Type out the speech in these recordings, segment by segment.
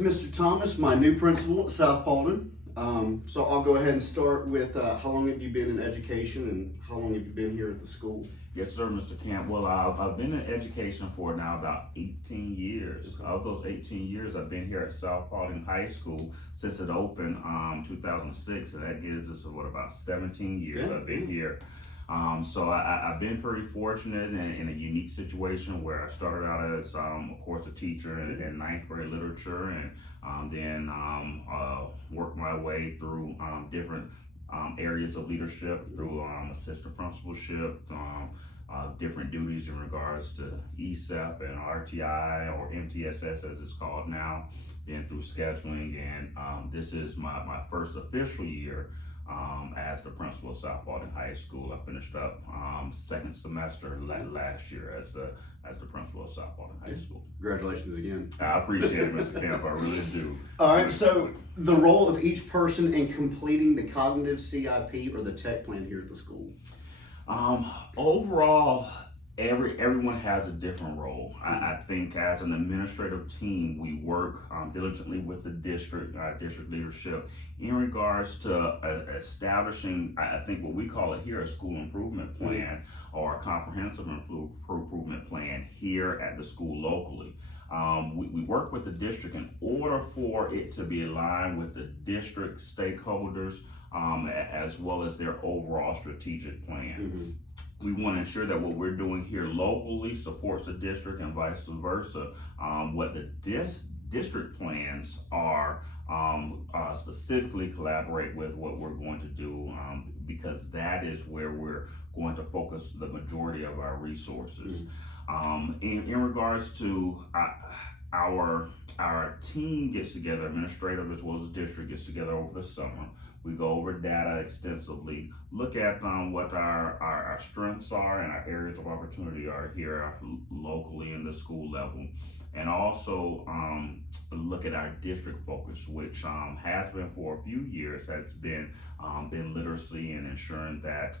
with Mr. Thomas, my new principal at South Paulding. So I'll go ahead and start with how long have you been in education and how long have you been here at the school? Yes, sir, Mr. Camp. Well, I've been in education for now about 18 years. Okay. Of those 18 years, I've been here at South Paulding High School since it opened 2006, and that gives us about 17 years Okay. I've been here. So I've been pretty fortunate in a unique situation where I started out as, of course, a teacher in ninth grade literature, and then worked my way through different areas of leadership through assistant principalship, different duties in regards to ESEP and RTI or MTSS as it's called now, then through scheduling, and this is my first official year as the principal of South Paulding High School. I finished up second semester last year as the principal of South Paulding High School. Congratulations again. I appreciate it, Mr. Camp. I really do. All right, so the role of each person in completing the cognitive CIP or the tech plan here at the school? Overall, everyone has a different role. I think as an administrative team, we work diligently with the district leadership in regards to establishing, I think what we call it here, a school improvement plan or a comprehensive improvement plan here at the school locally. We work with the district in order for it to be aligned with the district stakeholders as well as their overall strategic plan. We want to ensure that what we're doing here locally supports the district and vice versa. What the district plans are specifically collaborate with what we're going to do because that is where we're going to focus the majority of our resources. In regards to our team gets together, administrative as well as district gets together over the summer. We go over data extensively, look at what our strengths are and our areas of opportunity are here locally in the school level. And also look at our district focus, which has been for a few years, has been literacy and ensuring that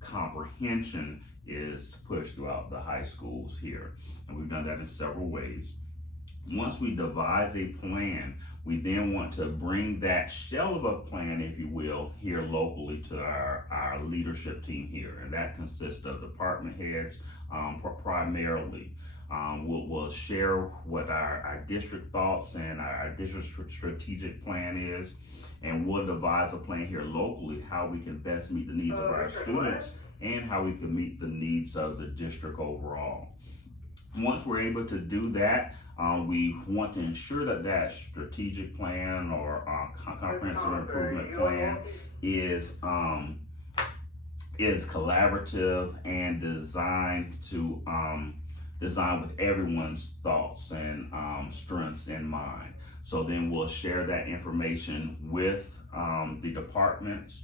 comprehension is pushed throughout the high schools here. And we've done that in several ways. Once we devise a plan, we then want to bring that shell of a plan, if you will, here locally to our leadership team here. And that consists of department heads primarily. We'll share what our district thoughts and our district strategic plan is, and we'll devise a plan here locally how we can best meet the needs of our students and how we can meet the needs of the district overall. Once we're able to do that, we want to ensure that strategic plan or comprehensive improvement plan is collaborative and designed with everyone's thoughts and strengths in mind. So then we'll share that information with the departments,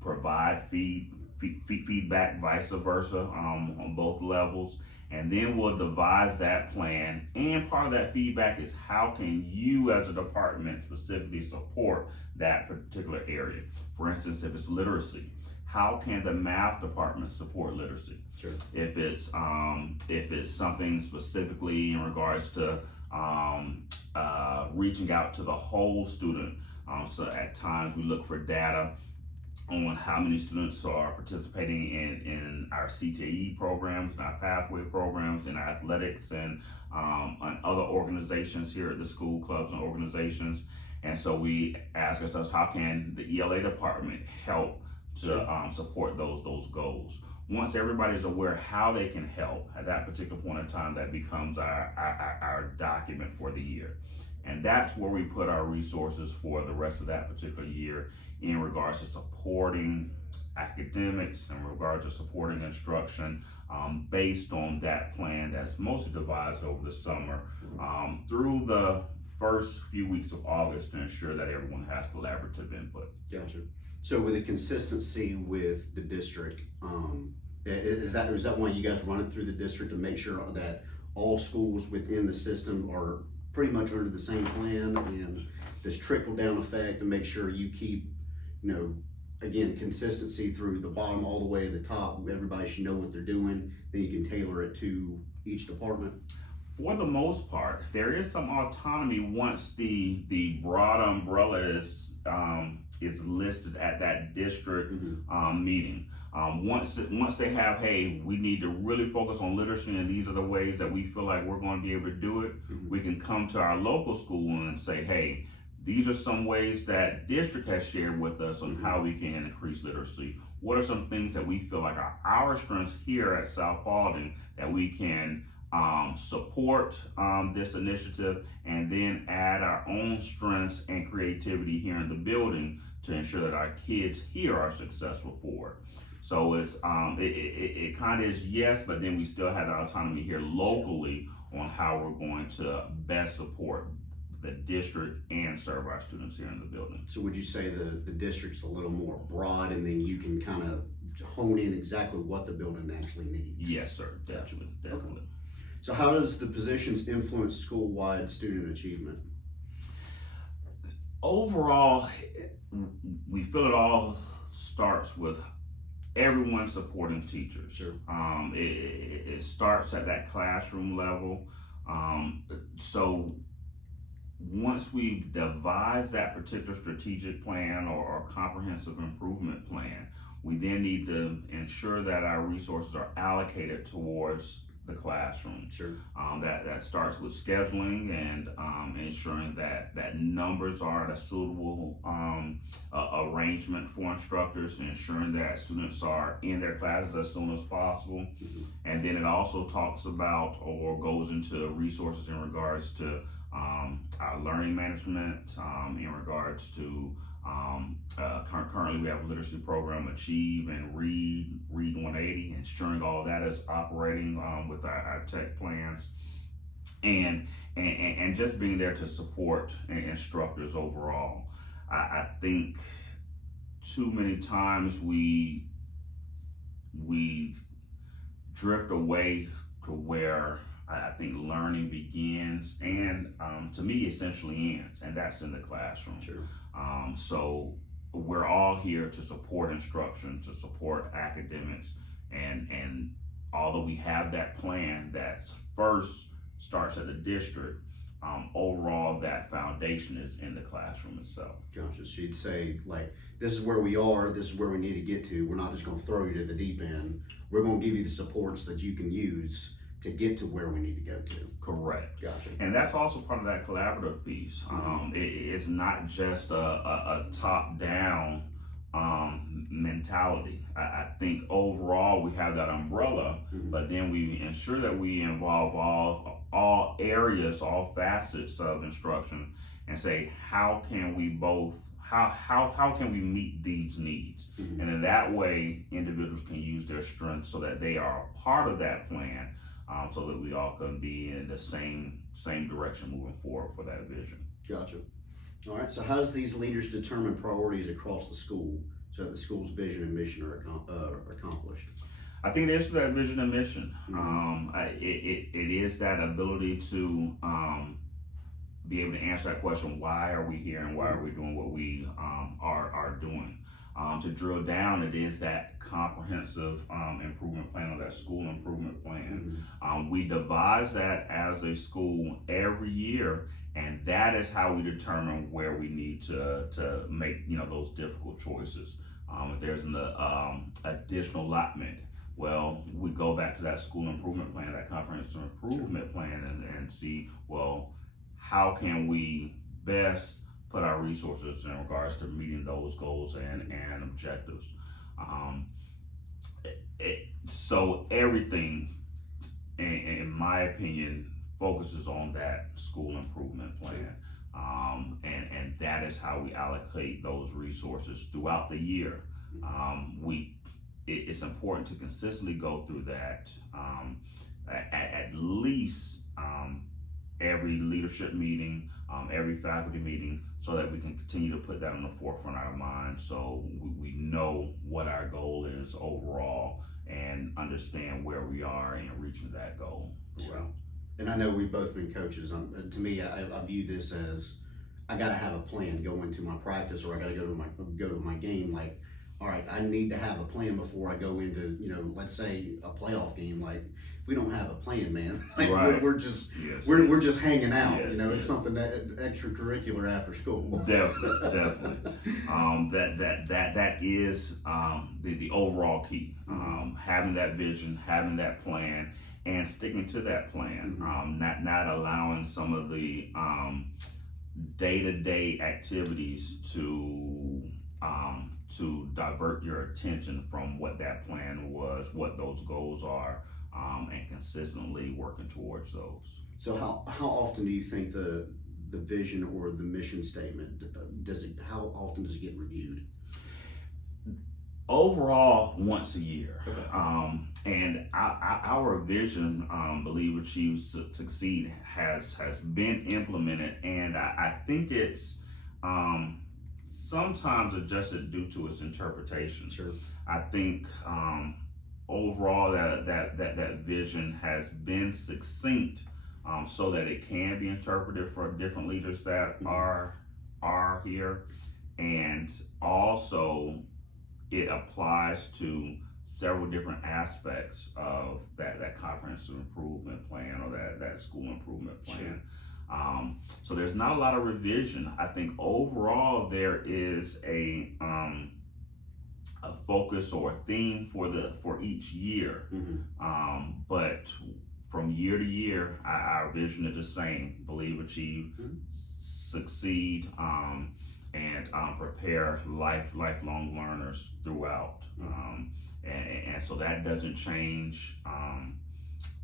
provide feedback, vice versa, on both levels. And then we'll devise that plan, and part of that feedback is how can you as a department specifically support that particular area. For instance, if it's literacy, how can the math department support literacy? Sure. If it's something specifically in regards to reaching out to the whole student, so at times we look for data on how many students are participating in our CTE programs, and our pathway programs, and our athletics, and other organizations here at the school, clubs and organizations. And so we ask ourselves, how can the ELA department help to support those goals? Once everybody's aware how they can help at that particular point in time, that becomes our document for the year. And that's where we put our resources for the rest of that particular year in regards to supporting academics, in regards to supporting instruction, based on that plan that's mostly devised over the summer through the first few weeks of August to ensure that everyone has collaborative input. Gotcha. So with the consistency with the district, is that why you guys run it through the district to make sure that all schools within the system are pretty much under the same plan and this trickle down effect to make sure you keep, again, consistency through the bottom all the way to the top? Everybody should know what they're doing, then you can tailor it to each department. For the most part, there is some autonomy once the broad umbrella is listed at that district meeting. Once they have, hey, we need to really focus on literacy, and these are the ways that we feel like we're going to be able to do it. We can come to our local school and say, hey, these are some ways that district has shared with us on how we can increase literacy. What are some things that we feel like are our strengths here at South Paulding that we can support this initiative, and then add our own strengths and creativity here in the building to ensure that our kids here are successful for it. So it kind of is yes, but then we still have the autonomy here locally on how we're going to best support the district and serve our students here in the building. So would you say the district's a little more broad, and then you can kind of hone in exactly what the building actually needs? Yes, sir, definitely. Okay. So how does the positions influence school-wide student achievement? Overall, we feel it all starts with everyone supporting teachers. Sure. It starts at that classroom level. So once we've devised that particular strategic plan or comprehensive improvement plan, we then need to ensure that our resources are allocated towards the classroom. Sure. That starts with scheduling and ensuring that numbers are at a suitable arrangement for instructors, and ensuring that students are in their classes as soon as possible. And then it also talks about or goes into resources in regards to our learning management, in regards to currently we have a literacy program, Achieve and Read 180, ensuring all of that is operating with our tech plans, and just being there to support instructors overall. I think too many times we drift away to where I think learning begins and to me essentially ends, and that's in the classroom. Sure. So we're all here to support instruction, to support academics, and although we have that plan that first starts at the district, overall that foundation is in the classroom itself. Gotcha. So you'd say, like, this is where we are, this is where we need to get to. We're not just going to throw you to the deep end. We're going to give you the supports that you can use to get to where we need to go to. Correct. Gotcha. And that's also part of that collaborative piece. It's not just a top-down mentality. I think overall we have that umbrella, but then we ensure that we involve all areas, all facets of instruction, and say how can we meet these needs? And in that way, individuals can use their strengths so that they are a part of that plan. So that we all can be in the same direction moving forward for that vision. Gotcha. All right. So how does these leaders determine priorities across the school so that the school's vision and mission are accomplished? I think it is for that vision and mission. It is that ability to be able to answer that question: why are we here, and why are we doing what we are doing? To drill down, it is that comprehensive improvement plan, or that school improvement plan. We devise that as a school every year, and that is how we determine where we need to make those difficult choices. If there's an additional allotment, well, we go back to that school improvement plan, that comprehensive improvement plan, and see, well, how can we best put our resources in regards to meeting those goals and objectives. So everything, in my opinion, focuses on that school improvement plan. And that is how we allocate those resources throughout the year. It's important to consistently go through that at least every leadership meeting, every faculty meeting, so that we can continue to put that on the forefront of our minds, so we know what our goal is overall and understand where we are in reaching that goal throughout. And I know we've both been coaches. To me, I view this as I got to have a plan going to my practice, or I got to go to my game. Like, all right, I need to have a plan before I go into, let's say a playoff game. Like, if we don't have a plan, man. Like, Right. we're just Yes. we're just hanging out. Yes, It's yes. something that extracurricular after school. Definitely. That is the overall key. Having that vision, having that plan, and sticking to that plan. Not allowing some of the day-to-day activities to divert your attention from what that plan was, what those goals are, and consistently working towards those. So how often do you think the vision or the mission statement how often does it get reviewed? Overall, once a year. Okay. And our vision, Believe, Achieve, Succeed, has been implemented, and I think it's sometimes adjusted due to its interpretation. Sure. I think overall that vision has been succinct, so that it can be interpreted for different leaders that are here, and also it applies to several different aspects of that comprehensive improvement plan, or that school improvement plan. Sure. So there's not a lot of revision. I think overall there is a focus or a theme for each year. But from year to year, our vision is the same: believe, achieve, succeed, and prepare lifelong learners throughout. And so that doesn't change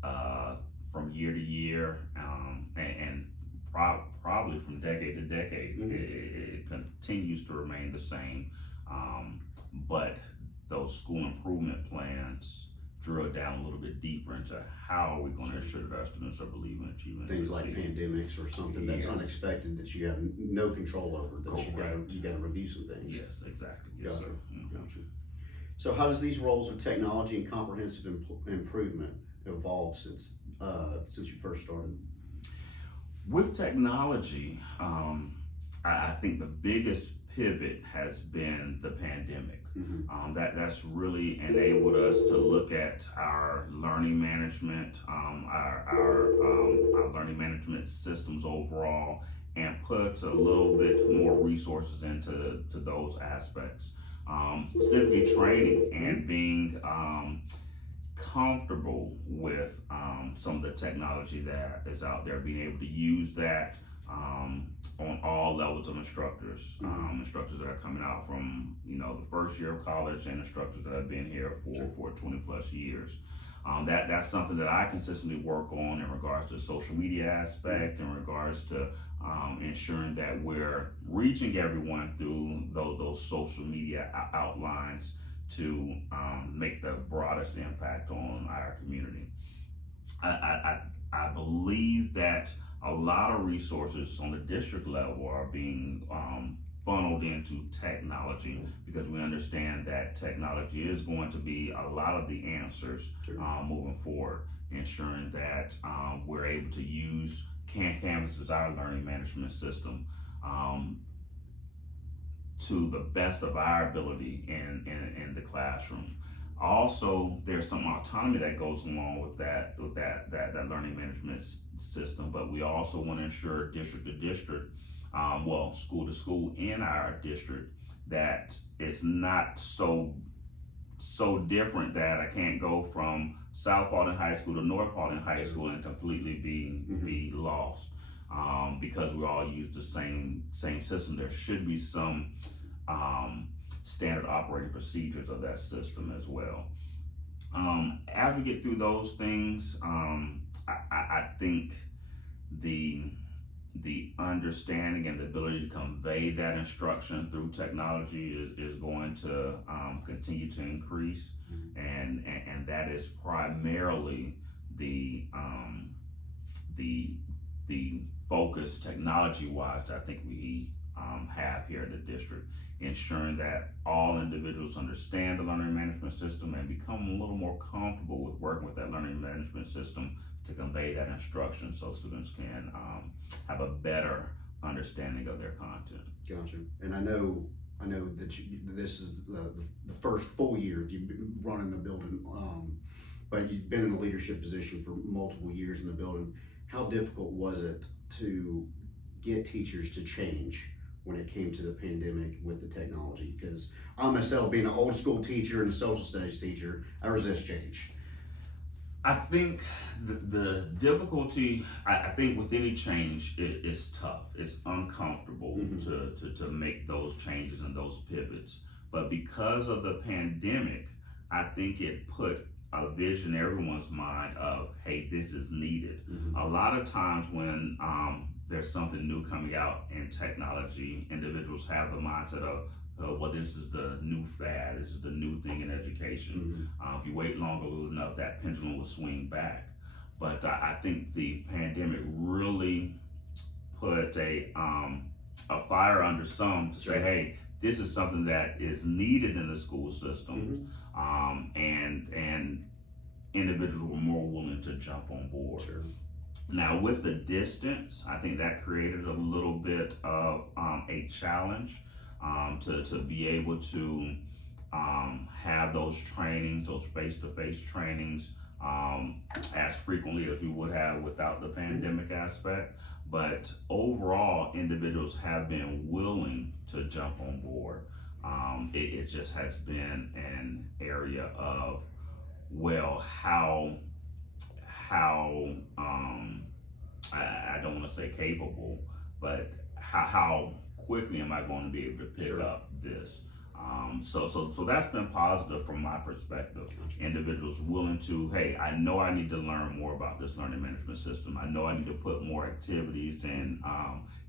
from year to year, and probably from decade to decade. It continues to remain the same. But those school improvement plans drill down a little bit deeper into how are we going to ensure that our students are believing, achieving, things like pandemics or something that's unexpected that you have no control over, that you got to review some things. Yes, exactly. Yes, Gotcha. sir. Gotcha. So how does these roles of technology and comprehensive improvement evolve since you first started? With technology, I think the biggest pivot has been the pandemic. That's really enabled us to look at our learning management, our learning management systems overall, and put a little bit more resources into those aspects. Specifically training and being comfortable with some of the technology that is out there, being able to use that on all levels of instructors, instructors that are coming out from the first year of college, and instructors that have been here for 20 plus years. That's something that I consistently work on in regards to the social media aspect, in regards to ensuring that we're reaching everyone through those social media outlines to make the broadest impact on our community. I believe that a lot of resources on the district level are being funneled into technology, because we understand that technology is going to be a lot of the answers moving forward, ensuring that we're able to use Canvas as our learning management system to the best of our ability in the classroom. Also, there's some autonomy that goes along with that learning management system, but we also want to ensure district to district, school to school in our district, that it's not so different that I can't go from South Paulding High School to North Paulding High School and completely be lost, because we all use the same system. There should be some standard operating procedures of that system as well. As we get through those things, I think the understanding and the ability to convey that instruction through technology is going to continue to increase, and that is primarily the focus technology-wise that I think we have here in the district, ensuring that all individuals understand the learning management system and become a little more comfortable with working with that learning management system to convey that instruction, so students can have a better understanding of their content. Gotcha. And I know that this is the first full year of you running the building. but you've been in a leadership position for multiple years in the building. How difficult was it to get teachers to change when it came to the pandemic with the technology? Because I myself, being an old school teacher and a social studies teacher, I resist change. I think the difficulty, I think with any change, it's tough. It's uncomfortable to make those changes and those pivots. But because of the pandemic, I think it put a vision in everyone's mind of, hey, this is needed. A lot of times when there's something new coming out in technology, individuals have the mindset of, well, this is the new fad, this is the new thing in education. If you wait long enough, that pendulum will swing back. But I think the pandemic really put a fire under some to say, hey, this is something that is needed in the school system, and individuals were more willing to jump on board. Now, with the distance, I think that created a little bit of a challenge to be able to have those trainings, those face-to-face trainings, as frequently as we would have without the pandemic aspect. But overall, individuals have been willing to jump on board. It just has been an area of, well, how I don't want to say capable, but how quickly am I going to be able to pick up this? So that's been positive from my perspective. Individuals willing to, hey, I know I need to learn more about this learning management system. I know I need to put more activities and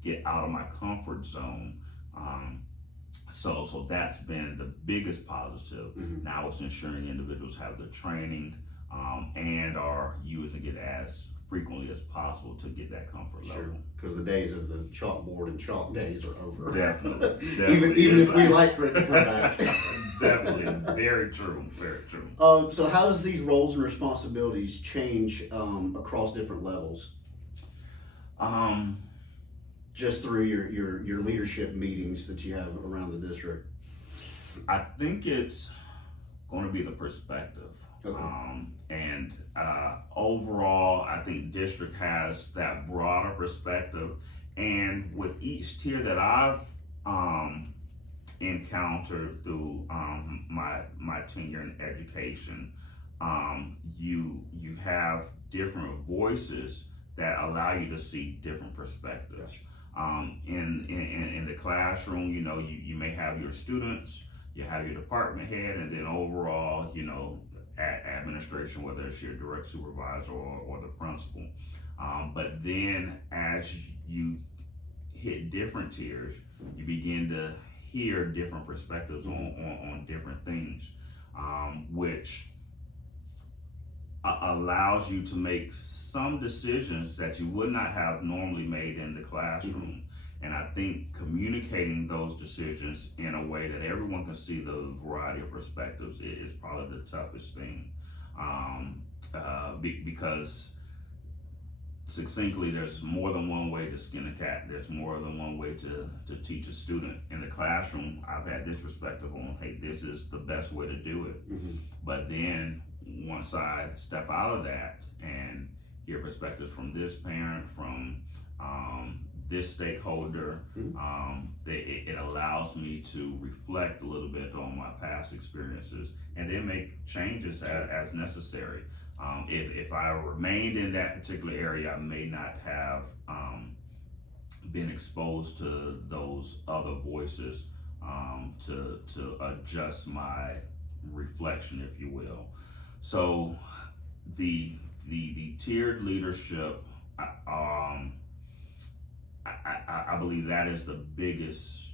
get out of my comfort zone. So that's been the biggest positive. Now it's ensuring individuals have the training and are using it as frequently as possible to get that comfort level. Because the days of the chalkboard and chalk days are over. Definitely. even if we like for it to come back. Definitely. Very true. Very true. So how does these roles and responsibilities change across different levels? Just through your leadership meetings that you have around the district. I think it's going to be the perspective. And overall, I think district has that broader perspective. And with each tier that I've encountered through my tenure in education, you have different voices that allow you to see different perspectives. In the classroom, you may have your students, you have your department head, and then overall, administration, whether it's your direct supervisor or the principal. But then as you hit different tiers, you begin to hear different perspectives on different things, which allows you to make some decisions that you would not have normally made in the classroom. And I think communicating those decisions in a way that everyone can see the variety of perspectives is probably the toughest thing. Because succinctly, there's more than one way to skin a cat. There's more than one way to teach a student. In the classroom, I've had this perspective on, hey, this is the best way to do it. But then once I step out of that and hear perspectives from this parent, from this stakeholder, it allows me to reflect a little bit on my past experiences and then make changes as necessary. If I remained in that particular area, I may not have been exposed to those other voices to adjust my reflection, if you will. So the tiered leadership, I believe that is the biggest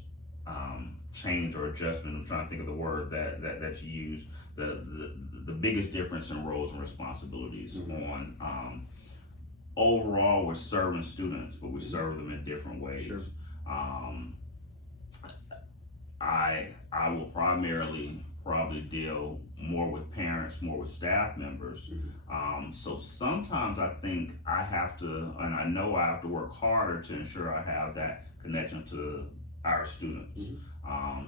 change or adjustment. I'm trying to think of the word that you use. The biggest difference in roles and responsibilities on overall, we're serving students, but we serve them in different ways. I will probably deal more with parents, more with staff members. So sometimes I think I have to, and I know I have to work harder to ensure I have that connection to our students,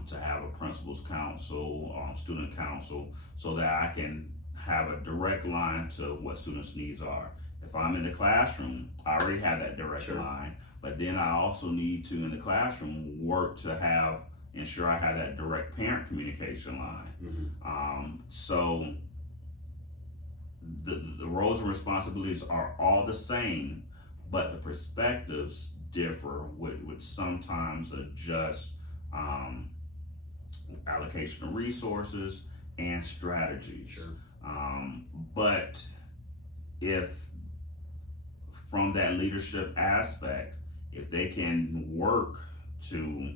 to have a principal's council, student council, so that I can have a direct line to what students' needs are. If I'm in the classroom, I already have that direct Sure. line, but then I also need to, in the classroom, work to ensure I have that direct parent communication line. So the roles and responsibilities are all the same, but the perspectives differ, which sometimes adjust allocation of resources and strategies. Sure. But if from that leadership aspect, if they can work to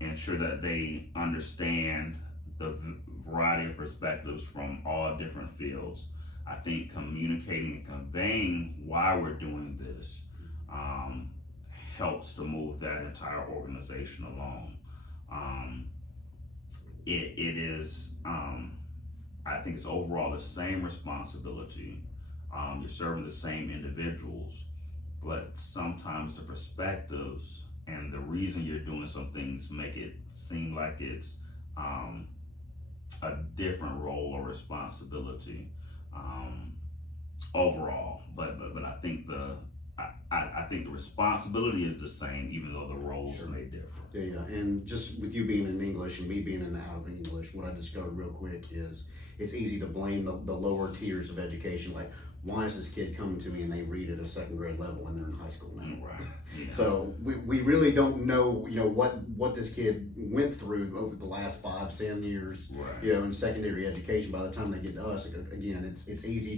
ensure that they understand the variety of perspectives from all different fields, I think communicating and conveying why we're doing this helps to move that entire organization along. It is, I think it's overall the same responsibility. You're serving the same individuals, but sometimes the perspectives and the reason you're doing some things make it seem like it's a different role or responsibility overall. But I think I think the responsibility is the same, even though the roles Sure. may differ. Yeah, and just with you being in English and me being in and out of English, what I discovered real quick is it's easy to blame the lower tiers of education. Like, why is this kid coming to me and they read at a second grade level and they're in high school now? Right. Yeah. So we really don't know, what this kid went through over the last 5-10 years, Right. in secondary education. By the time they get to us, again, it's easy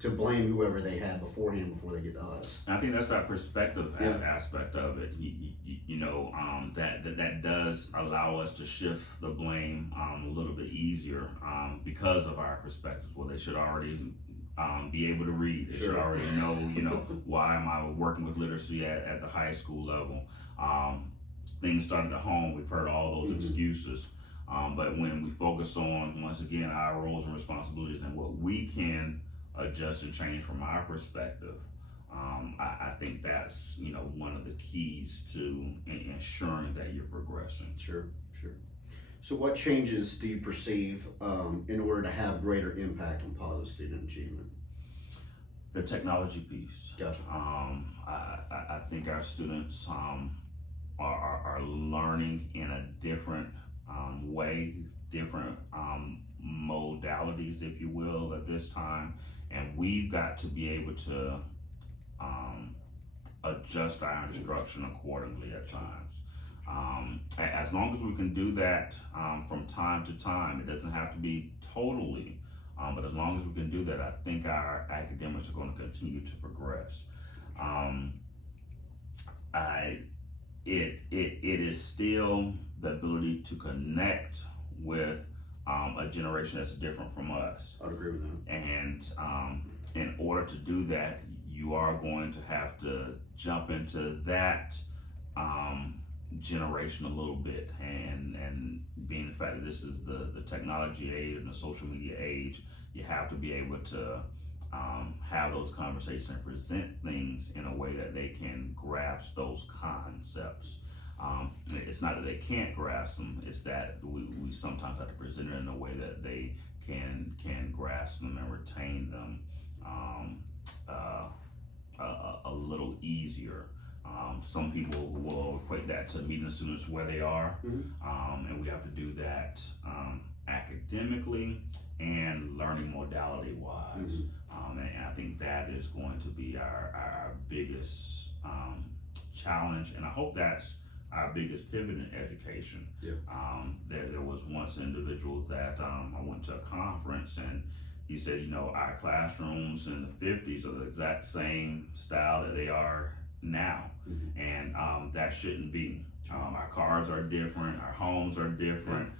to blame whoever they had beforehand before they get to us. I think that's that perspective Yeah. aspect of it. That does allow us to shift the blame a little bit easier because of our perspectives. Well, they should already be able to read. They should Sure. already know, why am I working with literacy at the high school level? Things started at home. We've heard all those excuses. But when we focus on, once again, our roles and responsibilities and what we can adjust and change from our perspective, I think that's one of the keys to ensuring that you're progressing. Sure. So what changes do you perceive in order to have greater impact on positive student achievement? The technology piece. Gotcha. I think our students are learning in a different way, different modalities, if you will, at this time, and we've got to be able to adjust our instruction accordingly at times. As long as we can do that from time to time, it doesn't have to be totally, but as long as we can do that, I think our academics are going to continue to progress. It is still the ability to connect with a generation that's different from us. I'd agree with that. And in order to do that, you are going to have to jump into that generation a little bit, and being the fact that this is the technology age and the social media age, you have to be able to have those conversations and present things in a way that they can grasp those concepts. It's not that they can't grasp them, it's that we sometimes have to present it in a way that they can grasp them and retain them a little easier. Some people will equate that to meeting students where they are, and we have to do that academically and learning modality wise. And I think that is going to be our biggest challenge, and I hope that's our biggest pivot in education. Yeah. There was once an individual that I went to a conference, and he said, our classrooms in the 50s are the exact same style that they are now, and that shouldn't be. Our cars are different, our homes are different,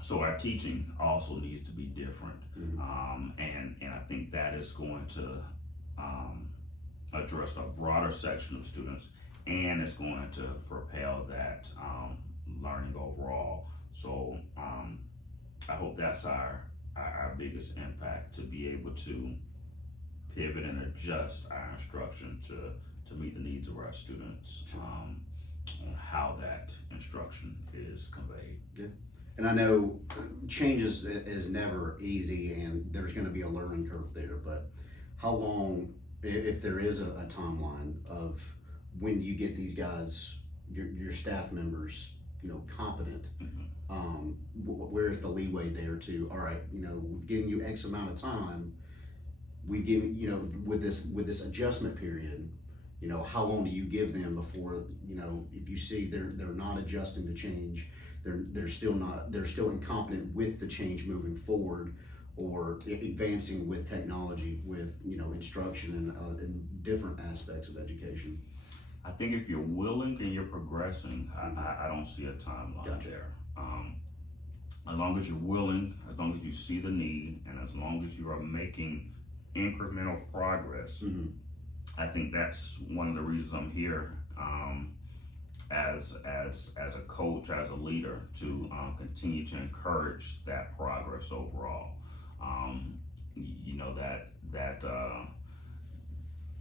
so our teaching also needs to be different. And I think that is going to address a broader section of students, and it's going to propel that learning overall. So I hope that's our biggest impact, to be able to pivot and adjust our instruction to meet the needs of our students, on how that instruction is conveyed. Yeah. And I know change is never easy, and there's going to be a learning curve there. But how long, if there is a timeline of when you get these guys, your staff members, competent, where's the leeway there to, all right, we've given you X amount of time, we've given, with this adjustment period, how long do you give them before, if you see they're not adjusting to change, they're still incompetent with the change moving forward, or advancing with technology, with, instruction and different aspects of education. I think if you're willing and you're progressing, I don't see a timeline Gotcha. there. As long as you're willing, as long as you see the need, and as long as you are making incremental progress, Mm-hmm. I think that's one of the reasons I'm here, as a coach, as a leader, to continue to encourage that progress overall.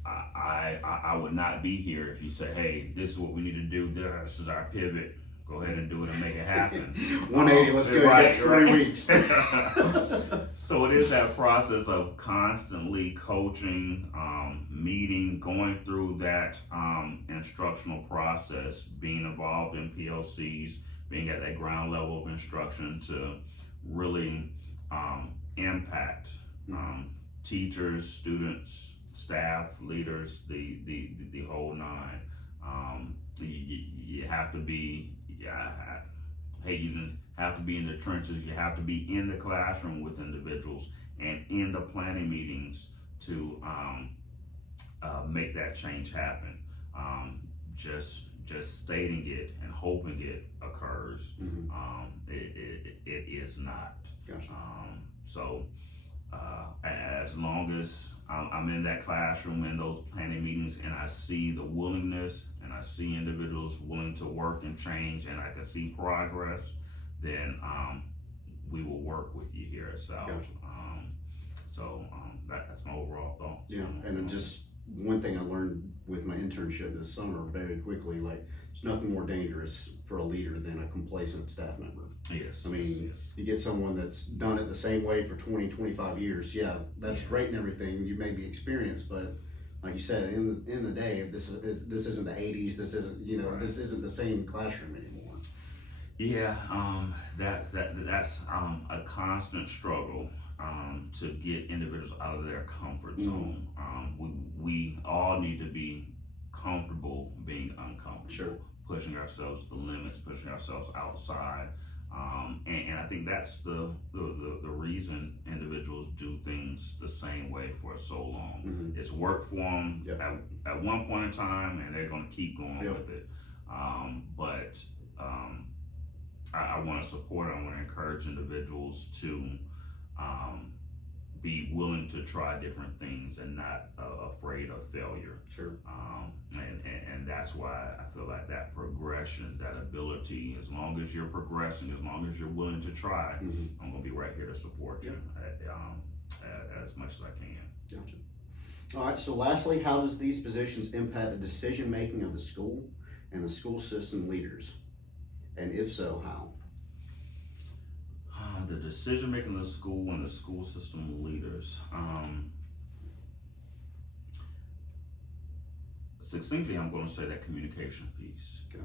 I would not be here if you say, hey, this is what we need to do, this is our pivot, go ahead and do it and make it happen. 180, let's go. Right, 20 weeks. So it is that process of constantly coaching, meeting, going through that instructional process, being involved in PLCs, being at that ground level of instruction to really impact teachers, students, staff, leaders, the whole nine. You have to be, I hate using, have to be in the trenches. You have to be in the classroom with individuals and in the planning meetings to make that change happen. Just stating it and hoping it occurs, it is not. Gotcha. As long as I'm in that classroom, in those planning meetings, and I see the willingness, and I see individuals willing to work and change, and I can see progress, then we will work with you here at South. Gotcha. That's my overall thoughts. Yeah, and then just one thing I learned with my internship this summer very quickly, like, there's nothing more dangerous for a leader than a complacent staff member. Yes. I mean, yes. You get someone that's done it the same way for 20, 25 years. Yeah, that's great and everything. You may be experienced, but like you said, in the day, this isn't the 80s. This isn't, Right. This isn't the same classroom anymore. Yeah, that's a constant struggle to get individuals out of their comfort zone. We all need to be comfortable being uncomfortable, Sure. pushing ourselves to the limits, pushing ourselves outside, and I think that's the reason individuals do things the same way for so long. Mm-hmm. It's worked for them Yep. at one point in time, and they're going to keep going Yep. with it. I want to support, I want to encourage individuals to be willing to try different things and not afraid of failure. Sure. And that's why I feel like that progression, that ability, as long as you're progressing, as long as you're willing to try, Mm-hmm. I'm going to be right here to support you as much as I can. Gotcha. All right, so lastly, how does these positions impact the decision making of the school and the school system leaders? And if so, how? The decision making of the school and the school system leaders. Succinctly, I'm going to say that communication piece. Okay.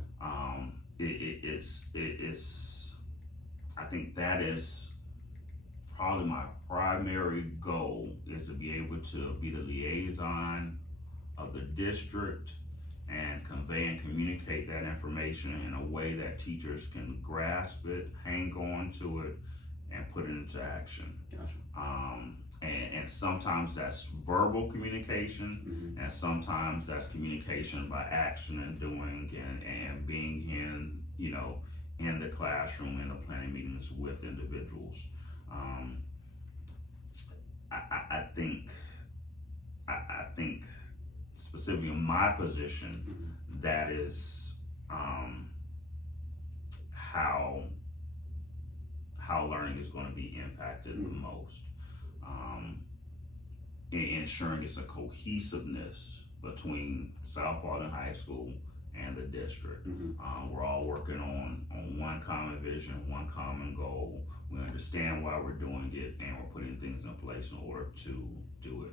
It's. I think that is probably my primary goal, is to be able to be the liaison of the district and convey and communicate that information in a way that teachers can grasp it, hang on to it, and put it into action. Gotcha. And sometimes that's verbal communication, Mm-hmm. and sometimes that's communication by action and doing and being in the classroom, in the planning meetings with individuals. I think specifically in my position, Mm-hmm. that is how learning is going to be impacted the most. Ensuring it's a cohesiveness between South Paulding High School and the district. Mhm. We're all working on one common vision, one common goal. We understand why we're doing it, and we're putting things in place in order to do it.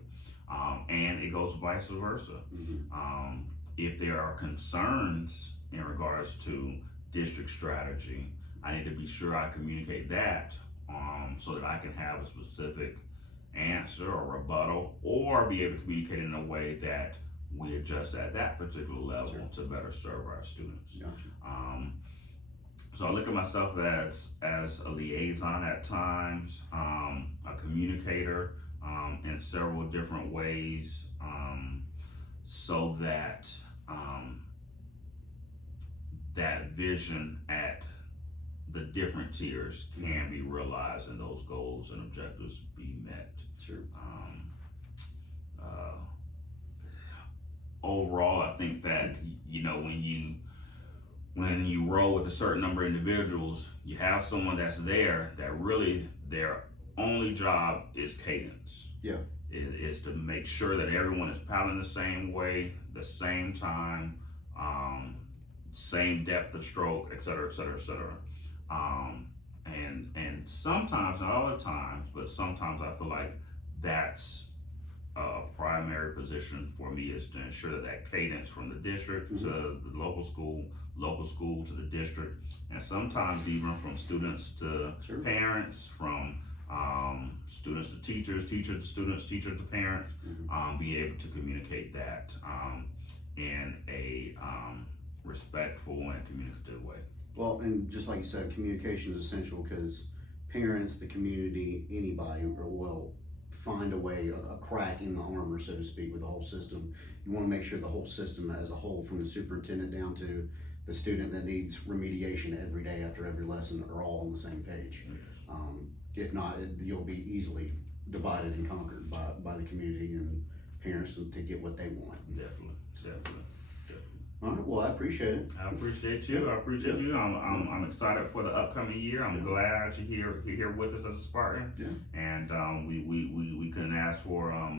And it goes vice versa. Mhm. If there are concerns in regards to district strategy, I need to be sure I communicate that so that I can have a specific answer or rebuttal, or be able to communicate in a way that we adjust at that particular level Sure. to better serve our students. Gotcha. So I look at myself as a liaison at times, a communicator in several different ways, so that that vision at the different tiers can be realized and those goals and objectives be met. Sure. Overall, I think that when you roll with a certain number of individuals, you have someone that's there that really their only job is cadence. Yeah. It is to make sure that everyone is paddling the same way, the same time, same depth of stroke, et cetera, et cetera, et cetera. And sometimes, not all the times, but sometimes I feel like that's a primary position for me, is to ensure that cadence from the district to the local school to the district, and sometimes even from students to Sure. parents, from students to teachers, teachers to students, teachers to parents, be able to communicate that in a respectful and communicative way. Well, and just like you said, communication is essential, because parents, the community, anybody will find a way, a crack in the armor, so to speak, with the whole system. You want to make sure the whole system as a whole, from the superintendent down to the student that needs remediation every day after every lesson, are all on the same page. Yes. If not, you'll be easily divided and conquered by the community and parents to get what they want. Definitely. All right, well, I appreciate it. I appreciate you. I'm excited for the upcoming year. I'm glad you're here with us as a Spartan. Yeah. And we couldn't ask for